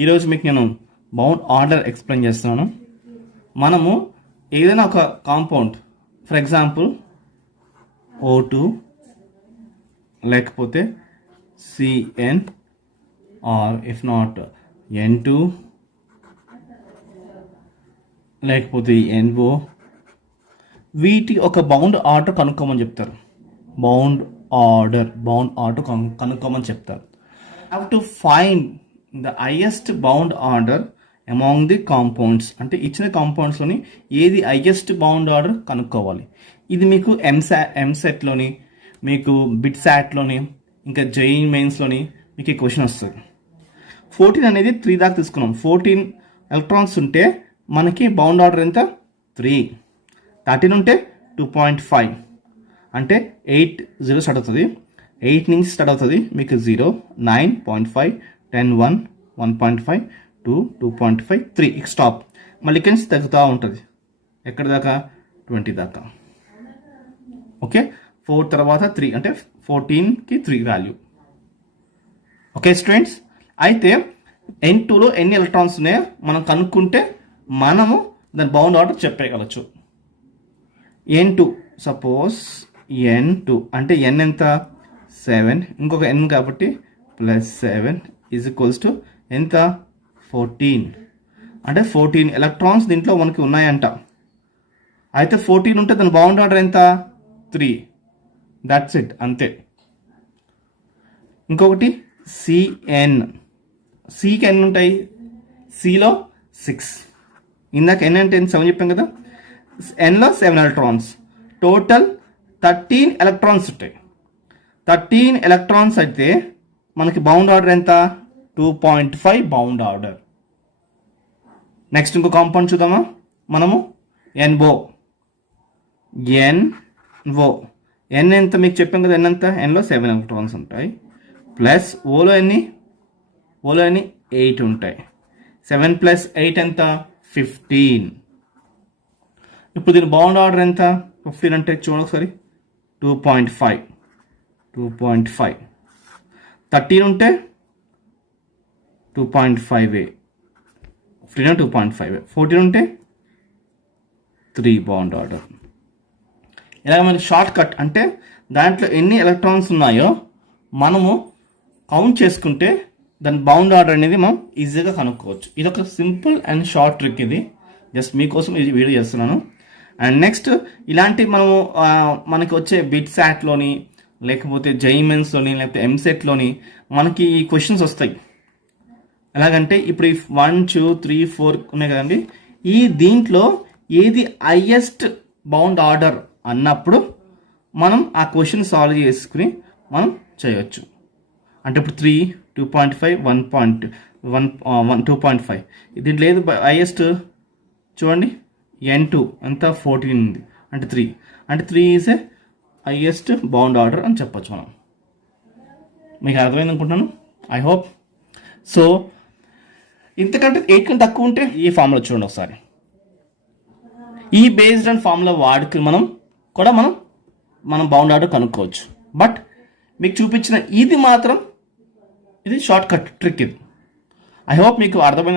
ఈరోజు మీకు నేను బౌండ్ ఆర్డర్ ఎక్స్ప్లెయిన్ చేస్తున్నాను. మనము ఏదైనా ఒక కాంపౌండ్, ఫర్ ఎగ్జాంపుల్ O2 లేకపోతే CN are if not N2 లేకపోతే NO, వీటి ఒక బౌండ్ ఆర్డర్ కనుక్కోమని చెప్తారు. బౌండ్ ఆర్డర్ కనుక్కోమని చెప్తారు. Have to find the highest bound order among the compounds. అంటే ఇచ్చిన కాంపౌండ్స్లోని ఏది హైయెస్ట్ బౌండ్ ఆర్డర్ కనుక్కోవాలి. ఇది మీకు ఎంసెట్లోని, మీకు బిట్సాట్లోని, ఇంకా JEE మెయిన్స్లోని మీకు ఈ క్వశ్చన్ వస్తుంది. 14 అనేది 3 దాకా తీసుకున్నాం. 14 ఎలక్ట్రాన్స్ ఉంటే మనకి బౌండ్ ఆర్డర్ ఎంత? 3. 13 ఉంటే 2.5 అంటే 8 0 స్టార్ట్ అవుతుంది. 8 నుంచి స్టార్ట్ అవుతుంది మీకు 0, 9.5, 10, 1, 1.5, 2, 2.5, 3 స్టాప్. మళ్ళీ ఇక్కడి నుంచి తగ్గుతూ ఉంటుంది. ఎక్కడి దాకా? 20 దాకా. ఓకే, 4 తర్వాత 3 అంటే 14కి 3 వాల్యూ. ఓకే స్టూడెంట్స్, అయితే N2లో ఎన్ని ఎలక్ట్రాన్స్ ఉన్నాయో మనం కనుక్కుంటే మనము దాని bound order చెప్పగలచ్చు. N2 suppose N2 అంటే N ఎంత? 7, ఇంకొక N కాబట్టి +7 ఈజ్ ఈక్వల్స్ టు ఎంత? 14. అంటే 14 ఎలక్ట్రాన్స్ దీంట్లో మనకి ఉన్నాయంట. అయితే 14 ఉంటే దాని బౌండ్ ఆర్డర్ ఎంత? 3. దట్స్ ఇట్, అంతే. ఇంకొకటి CN. Cకి ఎన్ని ఉంటాయి? Cలో 6. ఇందాక N అంటే 7 చెప్పాం కదా. Nలో 7 ఎలక్ట్రాన్స్, టోటల్ 13 ఎలక్ట్రాన్స్ ఉంటాయి. 13 ఎలక్ట్రాన్స్ అయితే మనకి బౌండ్ ఆర్డర్ ఎంత? 2.5 బౌండ్ ఆర్డర్. నెక్స్ట్ ఇంకో కాంపౌండ్ చూద్దామా మనము. NO. N ఎంత మీకు చెప్పాం కదా. N ఎంత? Nలో 7 ఎలక్ట్రాన్స్ ఉంటాయి. ప్లస్ ఓలో ఎన్ని? 8 ఉంటాయి. 7 + 8 ఎంత? 15. ఇప్పుడు దీని బౌండ్ ఆర్డర్ ఎంత? 15 అంటే చూడండి ఒకసారి, 2.5. 13 ఉంటే 2.5. 15 2.5. 14 ఉంటే 3 బౌండ్ ఆర్డర్. ఇలాగ మనకి షార్ట్ కట్ అంటే దాంట్లో ఎన్ని ఎలక్ట్రాన్స్ ఉన్నాయో మనము కౌంట్ చేసుకుంటే దాని బౌండ్ ఆర్డర్ అనేది మనం ఈజీగా కనుక్కోవచ్చు. ఇది ఒక సింపుల్ అండ్ షార్ట్ ట్రిక్. ఇది జస్ట్ మీకోసం ఇది వీడియో చేస్తున్నాను. అండ్ నెక్స్ట్ ఇలాంటి మనము మనకి వచ్చే బిట్సాట్లోని, లేకపోతే JEE మెయిన్స్లోని, లేకపోతే ఎంసెట్లోని మనకి ఈ క్వశ్చన్స్ వస్తాయి. ఎలాగంటే ఇప్పుడు ఈ 1, 2, 3, 4 ఉన్నాయి కదండి. ఈ దీంట్లో ఏది హైయెస్ట్ బౌండ్ ఆర్డర్ అన్నప్పుడు మనం ఆ క్వశ్చన్ సాల్వ్ చేసుకుని మనం చేయొచ్చు. అంటే ఇప్పుడు 3, 2.5, 1, 2.5. దీంట్లో ఏది హైయెస్ట్ చూడండి. N2 అంతా 14 ఉంది అంటే 3. అంటే 3 is a highest bound order అని చెప్పొచ్చు మనం. మీకు అర్థమైంది అనుకుంటున్నాను, ఐ హోప్. సో ఇంతకంటే 8 కంటే తక్కువ ఉంటే ఈ ఫార్ములా చూడండి ఒకసారి. ఈ బేస్డ్ అండ్ ఫార్ములా వాడుకుని మనం బౌండ్ ఆర్డర్ కనుక్కోవచ్చు. బట్ మీకు చూపించిన ఇది మాత్రం ఇది షార్ట్ కట్ ట్రిక్. ఇది ఐ హోప్ మీకు అర్థమైన